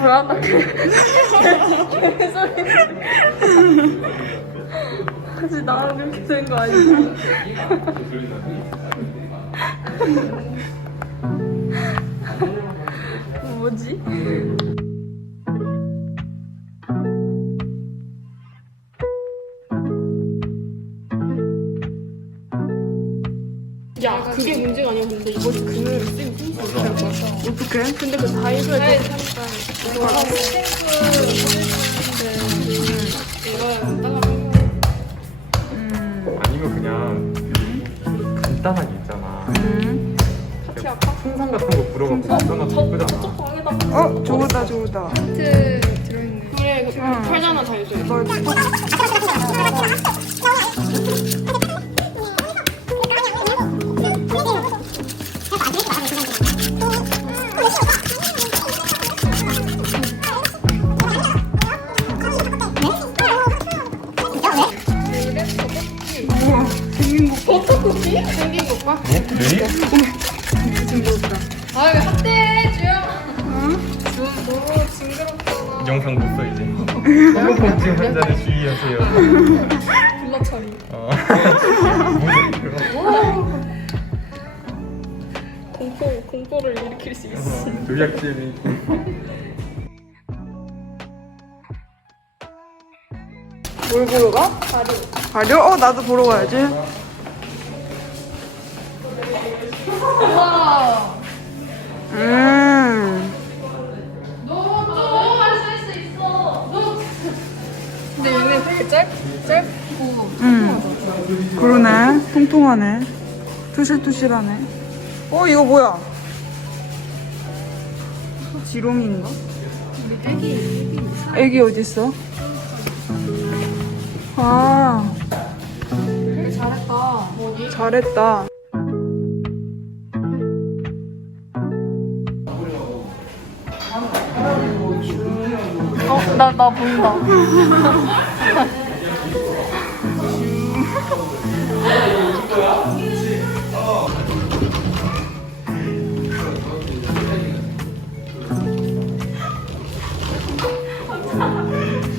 뭐야 나 개소리 나랑 이렇게 된 거 아니지? 뭐지? 야 그게 문제가 아니야 근데 쓰고 힘쓰고 갈 거야 어떡해? 근데 그 다이소에 네, 이거랑 스탬프 했는데 이거 따라 음, 아니면 그냥 간단하게 있잖아. 음. 같이 할까? 풍선 같은 거 불어갖고 예쁘잖아. 방에다가 어 좋다 좋다 그래 그 응. 팔잖아 다이소에 공포 공포를 일으킬 수 있어. 조약제미. 뭘 보러 가? 가려 가려? 어 나도 보러 가야지 우와. 음 너너할수 있어. 너. 근데 얘는 되게 짧 짧고. 음. 그러네. 통통하네. 투실투실하네. 어, 이거 뭐야? 지롱인가? 우리 애기. 애기 어딨어? 아, 되게 잘했다. 어디? 잘했다. 어, 나, 나 보인다.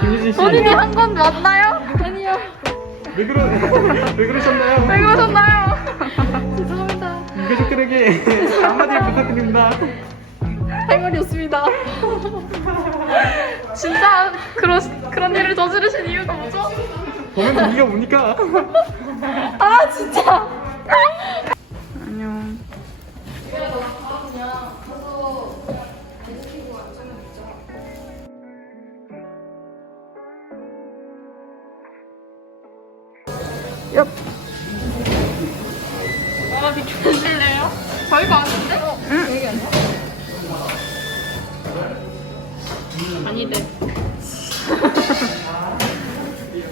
김유진 씨. 본인이 한 건 맞나요? 아니요. 왜 그러 왜 그러셨나요? 왜 그러셨나요? 죄송합니다. 유가족들에게 한마디 부탁드립니다. 할 말이 없습니다. 진짜 그런, 그런 일을 저지르신 이유가 뭐죠? 보면 분위기가 뭡니까? 아, 진짜. 아, 비켜주실래요? 저희가 아닌데? 응. 아니래.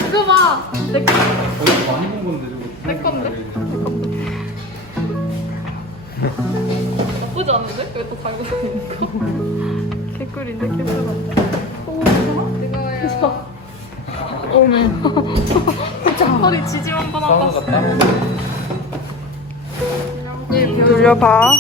이거 봐! 내, 거- 어디서 많이 본 건데 내 건데? 나쁘지 않은데? 왜또 달고 다니는 거? 개꿀인데, 개꿀한데. 뜨거워요. 오메. 허리 지짐 한번 사우나 하고 갔다. 돌려봐.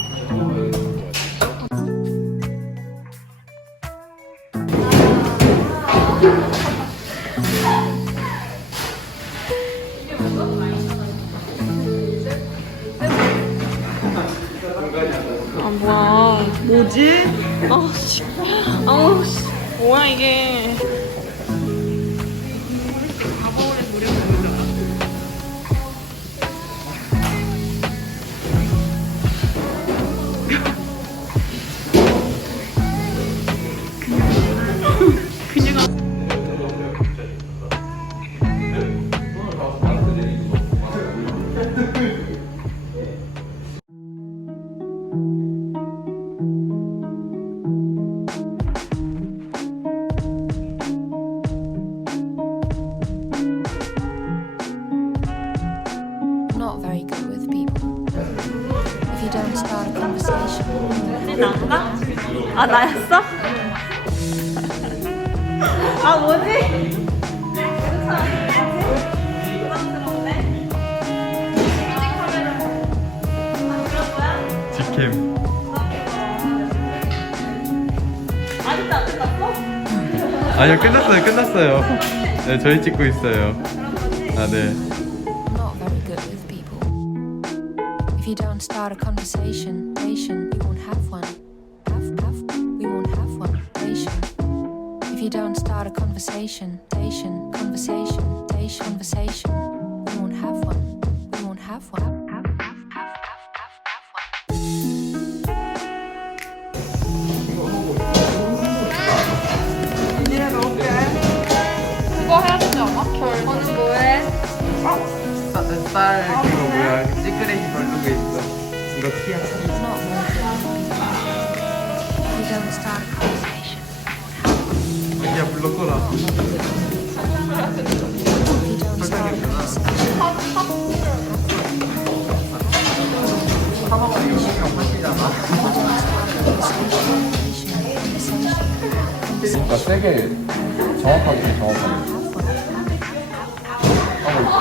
아 뭐야 뭐지? 아씨 아우 씨 뭐야 이게 아 나였어? 아 뭐지? 직캠. 아직도 안 끝났어? 아니요 끝났어요 끝났어요. 네 저희 찍고 있어요. 아 네. not very good with people. If you don't start a conversation, conversation, nation, conversation, nation, conversation, we won't have one. We won't have one. Have, have, have, have, have, have one. 이제 넣을게. 그거 해야 되지 않아? 결. 너는 뭐해? 쌀 그거 뭐야 찌끄레기 nation, conversation, 그러니까 세게 정확하게 정확하게 하고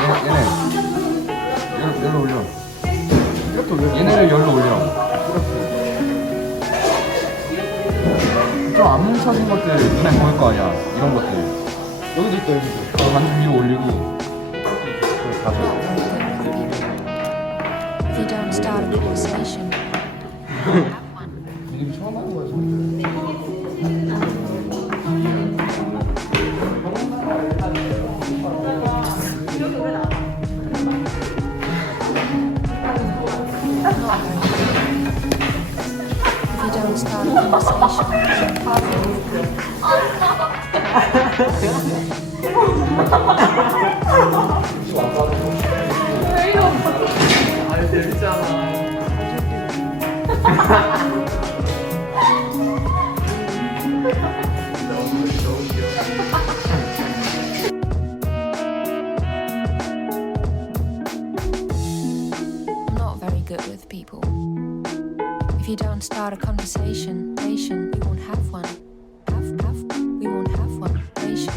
얘, 얘네 얘를, 얘를 올려 얘네를 열로 올려 좀 안 뭉쳐진 것들 눈에 보일 거 아니야. 이런 것들. 여기도 있다 여기도. 완전 위로 올리고. If you don't start a conversation, 이게 처음 하는 거야 don't start a conversation, 아 재밌잖아. I'm not very good with people. If you don't start a conversation, nation, we won't have one. Have, have, we won't have one. Nation.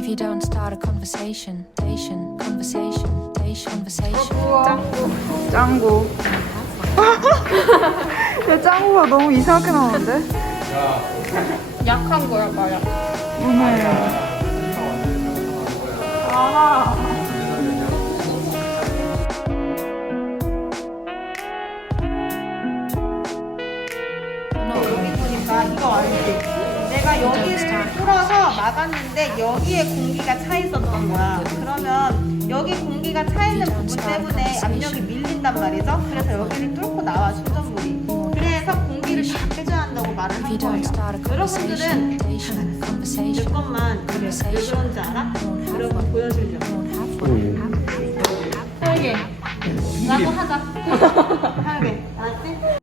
If you don't start a conversation, nation, conversation, nation, conversation, 짱구. one. 야, 짱구가 너무 이상하게 나오는데? 약한 거야, 마약. 오늘. I'm 내가 여기를 뚫어서 막았는데 여기에 공기가 차 있었던 거야. 그러면 여기 공기가 차 있는 부분 때문에 압력이 밀린단 말이죠. 그래서 여기를 뚫고 나와 충전물이. 그래서 공기를 다 빼줘야 한다고 말을 한 거예요. 여러분들은 nation, 내 conversation, 것만 왜 그런지 알아? 여러분 보여주려고. one. 설계. 나도 하자. 하게. 알았지?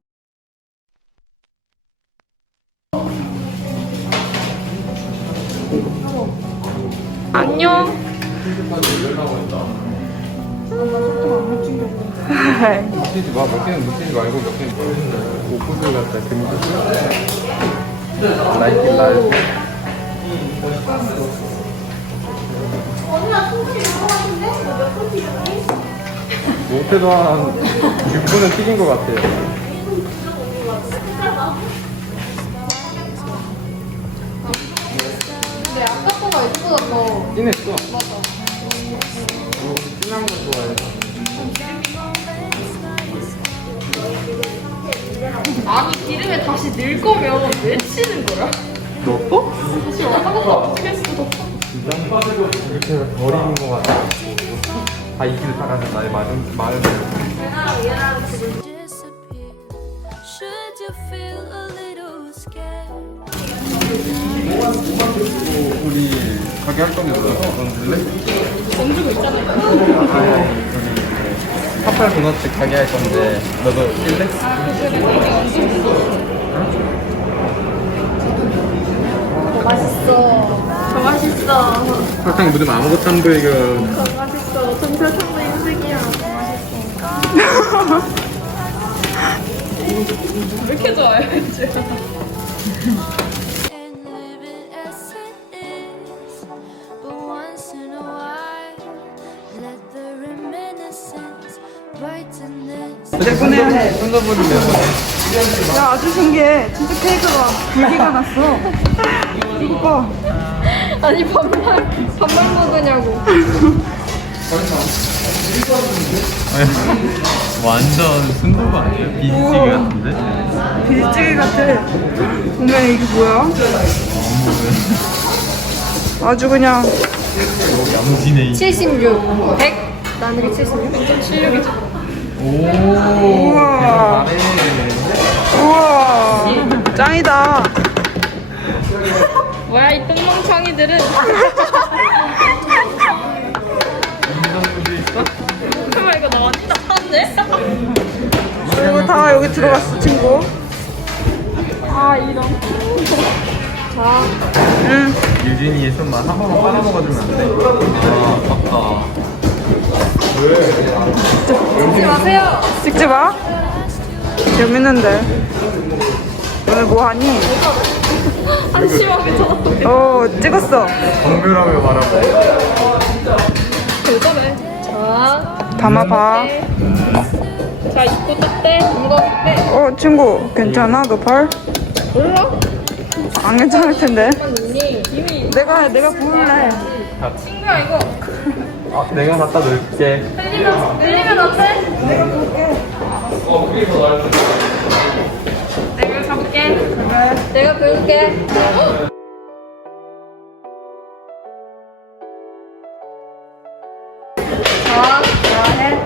묻히지 마, 몇 개는 묻히지 말고 몇 개는 옷구슬 같다 금구슬. 라이트 라이트. 못해도 한 6분은 튀긴 것 같아요. 근데 아까 거가 이거보다 더. 진했어. 맞아. 진한 거 좋아해. 아니, 기름에 다시 넣을 거면 왜 치는 거야? 넣었어? 다시 와서 어떻게 했어? 이렇게 버리는 것 같아. 이길 나의 disappear. Should you feel a little scared? 우리 가게 할 거면 넌 줄래? 돈 주고 있잖아요. 파팔 도넛츠 가게 할 건데 너도 쓸래? 더 맛있어. 설탕 묻으면 아무것도 안 보이게 더 맛있어. 전설탕도 인생이야. 왜 이렇게 좋아해? and 내보내. 손잡으면 내보내. 야 아주 신기해. 진짜 케이크가 불기가 났어. 이거 봐. 아니 반말 반말 먹으냐고. 완전 순두부 아니에요? 비지찌개 같은데? 비지찌개 같아. 보면 이게 뭐야? 아주 그냥 양진에 76, 100 나누기 76, 0.76이죠. 오 우와. 우와 짱이다. 뭐야 이 똥멍청이들은? 설마 이거 나 완전 나쁜데? 그리고 다 여기 들어갔어 친구. 아 이런. 응. 유진이의 손만 한 번만 빨아먹어주면 안 돼? 아 아깝다 찍지 마세요. 찍지 마. 재밌는데. 오늘 뭐 하니? 한심하게 쳐다보게. 어 찍었어. 정밀하게 말하고 그거네. 자, 담아봐. 자 입고 떴대. 이거 때. 어 친구 괜찮아 너 팔? 몰라? 안 괜찮을 텐데. 이미 내가 내가 부을래. 친구야 이거 아 내가 갖다 놓을게 흘리면 흘리면 어때? 내가 볼게. 내가 가볼게. 내가 볼게. 자, 해.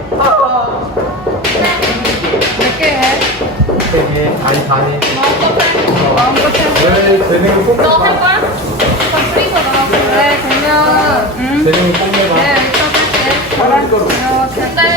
몇개 해? 세개 아니 다니 마음껏 해. 왜 재능을 꼭 너할 거야? 다 프리서 나가고 그래 그러면 재능을 꼭 내봐 네여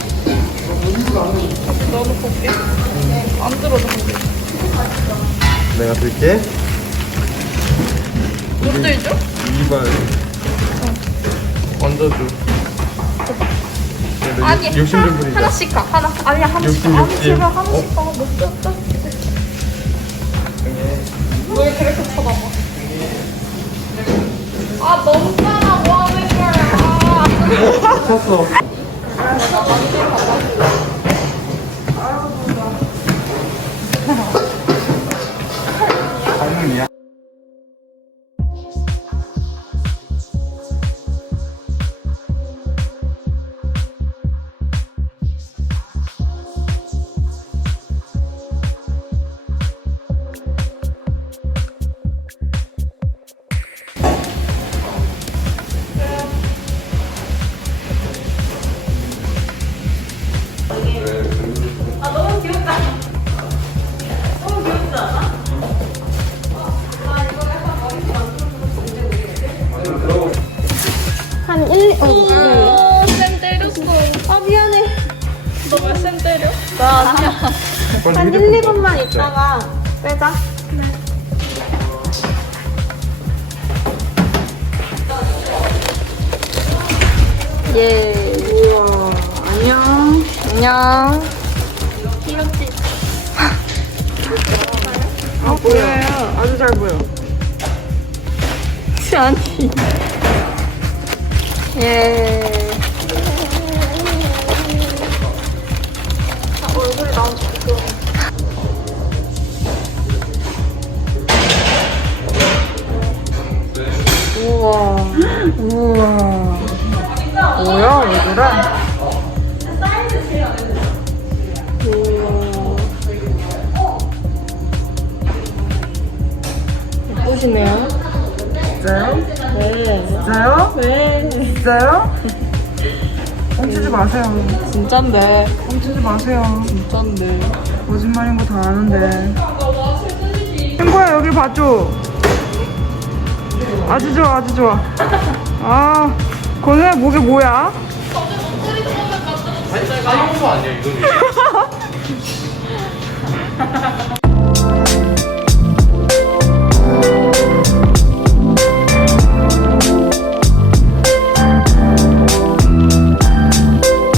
자안 들어도 내가 들게. 못 들죠? 이발. 얹어줘. 아니 욕심 좀 하나, 부리자. 하나씩 가 하나. 아니야 하나씩 욕심, 가. 아니 욕심. 제발 하나씩 가못 줬다. 왜 그렇게 쳐다봐 아 너무 짜나 뭐 하는 거야? 쳤어 쌤 때렸어. 아 미안해. 너 왜 쌤 때려? 한 1, 2분만 있다가 빼자. 예. 우와. 안녕. 안녕. 귀엽지? 아, 보여요. 아주 잘 보여. 아니. 예. 아, 얼굴이 나온 지 부끄러워. 우와. 우와. 뭐야, 왜 그래? 예쁘시네요. 진짜요? 진짜요? 네. 진짜요? 훔치지 마세요. 진짠데. 훔치지 마세요. 진짠데. 거짓말인 거 다 아는데. 친구야 여기 봐줘. 아주 좋아 아주 좋아. 아 건우야 목에 뭐야? 아니, 까먹은 거 아니야, 이거?